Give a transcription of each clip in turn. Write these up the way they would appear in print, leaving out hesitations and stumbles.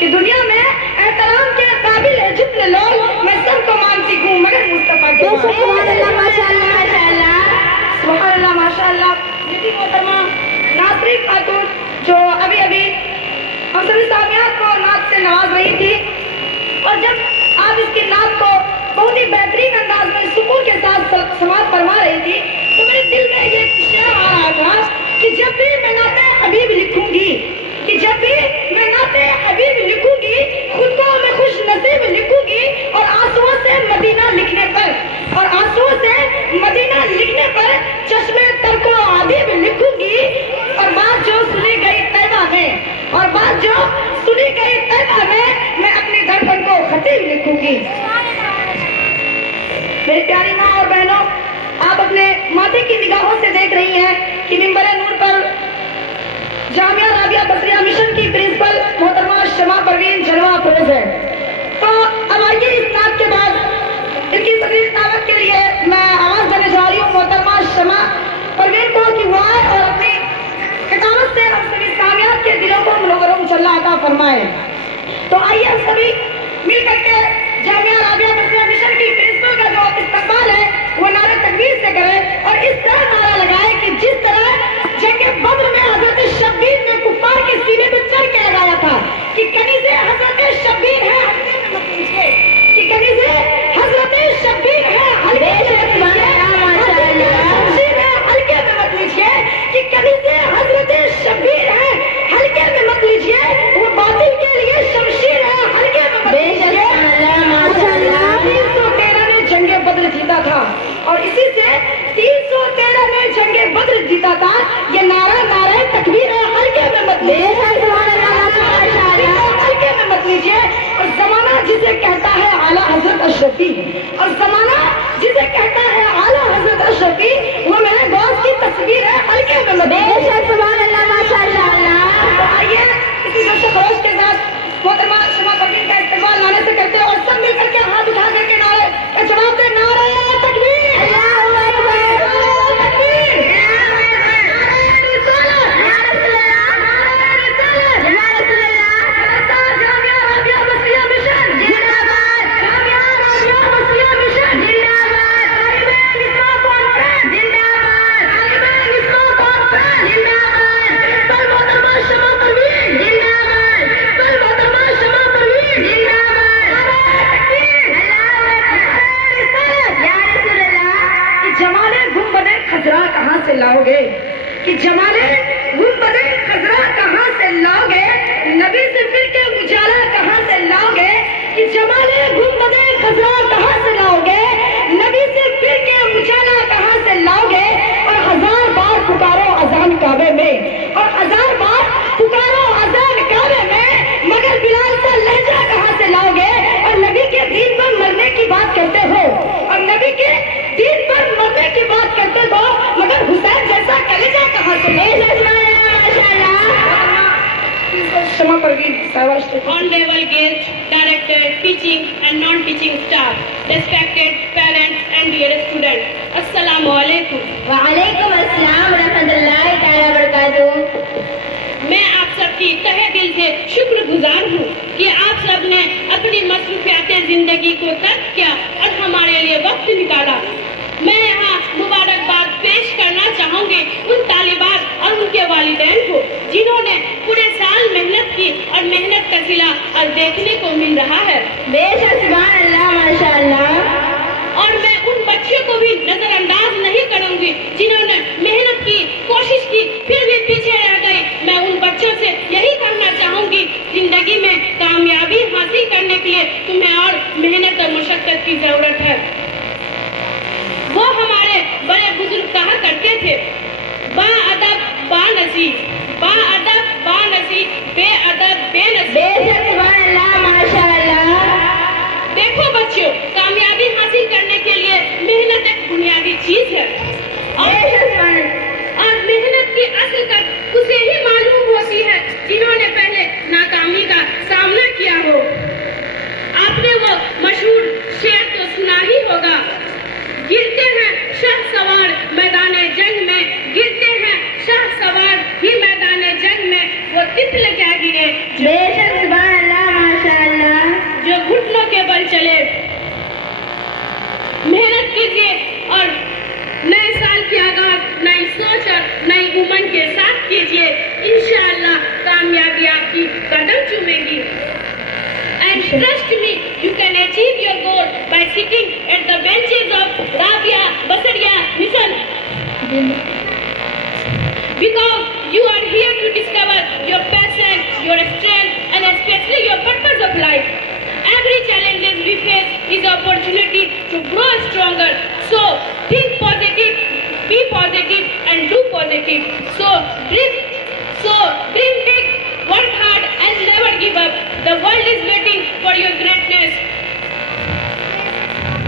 کہ دنیا میں احترام کے قابل ہے جتنے لوگ، میں سب کو مانتی ہوں مگر مصطفیٰ کے سبحان اللہ ماشاء اللہ ماشاء اللہ سبحان اللہ ماشاء اللہ۔ میری محترمہ ناصرین خاتون جو ابھی ہم سبھی سامیات کو نعت سے نواز رہی تھی، اور جب آپ اس کی نعت کو بہت ہی بہترین انداز میں سکون کے ساتھ سماعت فرما رہی تھی، تو میرے دل میں یہ شعر آ رہا تھا کہ جب بھی میں نعت حبیب لکھوں گی، کہ جب بھی میں نعت حبیب لکھوں گی، خود کو میں خوش نصیب لکھوں گی، اور آنسوؤں سے مدینہ لکھنے پر، اور آنسوؤں سے مدینہ لکھنے پر چشمے تر کو عادب لکھوں گی، اور بات جو سنی گئی طیبہ میں، اور بات جو سنی گئی طیبہ میں اپنی دھڑکن کو خطیب لکھوں گی۔ میری پیاری ماں اور بہنوں، آپ اپنے ماتھے کی نگاہوں سے دیکھ رہی ہیں کہ منبر نور پر جامعہ رابعہ بصریہ مشن کی پرنسپل محترمہ شمع پروین جلوہ افروز ہے۔ تو اب آئیے اس نعت کے بعد ان کی تقریر دعوت کے لیے میں آواز دینے جا رہی ہوں محترمہ شمع پروین کو کہ وہ آئے اور اپنی خطابت سے ہم سبھی سامیات کے دلوں کو منور و مشلہ عطا فرمائے۔ تو آئیے ہم سبھی مل کر کے جامعہ رابعہ بصریہ مشن کی پرنسپل کا جو استقبال ہے وہ نعرہ تکبیر سے کرے، اور اس طرح نعرہ لگائے کہ جس طرح جنگ بدر میں حضرت شبیر نے کفار کے سینے پہ چڑھ کے لگایا تھا کہ کنیز حضرت شبیر ہے ہلکے میں مت لیجیے، کہ کنیز حضرت شبیر ہے ہلکے میں مت لیجیے، شمشیر ہے ہلکے میں مت لیجیے، کہ کنیز حضرت شبیر ہے ہلکے میں مت لیجیے، وہ باطل کے لیے شمشیر ہے ہلکے میں مت لیجیے۔ 313 نے جنگ بدر جیتا تھا، اور اسی سے 313 نے جنگ بدر جیتا تھا۔ یہ نعرہ تکبیر ہے ہلکے میں مت لیجیے، ہلکے میں مت لیجیے۔ اور زمانہ جسے کہتا ہے اعلیٰ حضرت اشرفی، اور زمانہ جسے کہتا ہے اعلیٰ حضرت اشرفی، وہ میرے دوست کی تصویر ہے ہلکے میں مت لیجیے۔ سبحان اللہ ماشاء اللہ۔ تو آئیے اسی جوش و خروش کے ساتھ محترمہ شمع پروین کا استقبال نعرے سے کرتے ہیں، اور سب مل کر کے ہاتھ اٹھا کر کے نعرے کا جواب دیں، نعرہ تکبیر، اللہ اکبر، نعرہ تکبیر، لاؤ گے کہ جمال گنبد خضرا کہاں سے لاؤ گے، نبی سے مل کے اجالا کہاں سے لاؤ گے، کہ جمال گنبد خضرا کہاں سے لاؤ گے، نبی سے مل کے اجالا کہاں سے لاؤ گے، اور 1000 بار پکارو اذان کعبے میں، اور 1000 بار پکارو اذان کعبے میں، مگر بلال کا لہجہ کہاں سے لاؤ گے، اور نبی کے دین پر مرنے کی بات کرتے ہو، اور نبی کے دین پر مرنے کی بات کرتے ہو، مگر حسین جیسا کلیجہ کہاں سے لے شمع Parveen Honorable guests, director, teaching and non-teaching staff, respected parents and dear students, Assalamu alaikum. وعلیکم السلام ورحمۃ اللہ تعالیٰ وبرکاتہ۔ میں آپ سب کی تہہ دل سے شکر گزار ہوں کہ آپ سب نے اپنی مصروفیات زندگی کو ترک کیا اور ہمارے لیے وقت نکالا۔ میں یہاں مبارکباد پیش کرنا چاہوں گی ان طالبات اور ان کے والدین کو جنہوں نے پورے سال محنت کی اور محنت کا صلہ اور دیکھنے کو مل رہا ہے۔ بے شک سبحان اللہ ماشاء اللہ۔ اور میں ان بچوں کو بھی نظر انداز نہیں کروں گی جنہوں نے محنت کی، کوشش کی، پھر بھی پیچھے رہ گئے۔ میں ان بچوں سے یہی کہنا چاہوں گی، زندگی میں کامیابی حاصل کرنے کے لیے تمہیں اور محنت اور مشقت کی ضرورت ہے۔ وہ ہمارے بڑے بزرگ کہا کرتے تھے، با ادب با نصیب، با ادب با نصیب، بے ادب بے نصیب۔ بے شک سبحان اللہ ماشاء اللہ۔ دیکھو بچوں، کامیابی حاصل کرنے کے لیے محنت ایک بنیادی چیز ہے، اور محنت کی اصل کا اسے ہی معلوم ہوتی ہے جنہوں نے پہلے ناکامی کا سامنا کیا ہو۔ آپ نے وہ مشہور شعر تو سنا ہی ہوگا، گرتے ہیں شاہ سوار میدان جنگ میں، گرتے ہیں شاہ سوار ہی میدان جنگ میں، وہ طفل کیا گرے۔ بے شک سبحان اللہ because you are here to discover your passion, your strength, and especially your purpose of life. Every challenge we face is an opportunity to grow stronger. So think positive, be positive, and do positive. So dream big, work hard, and never give up. The world is waiting for your greatness.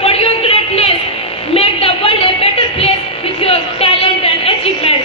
for your greatness. Make the world a better place with your talent and achievement.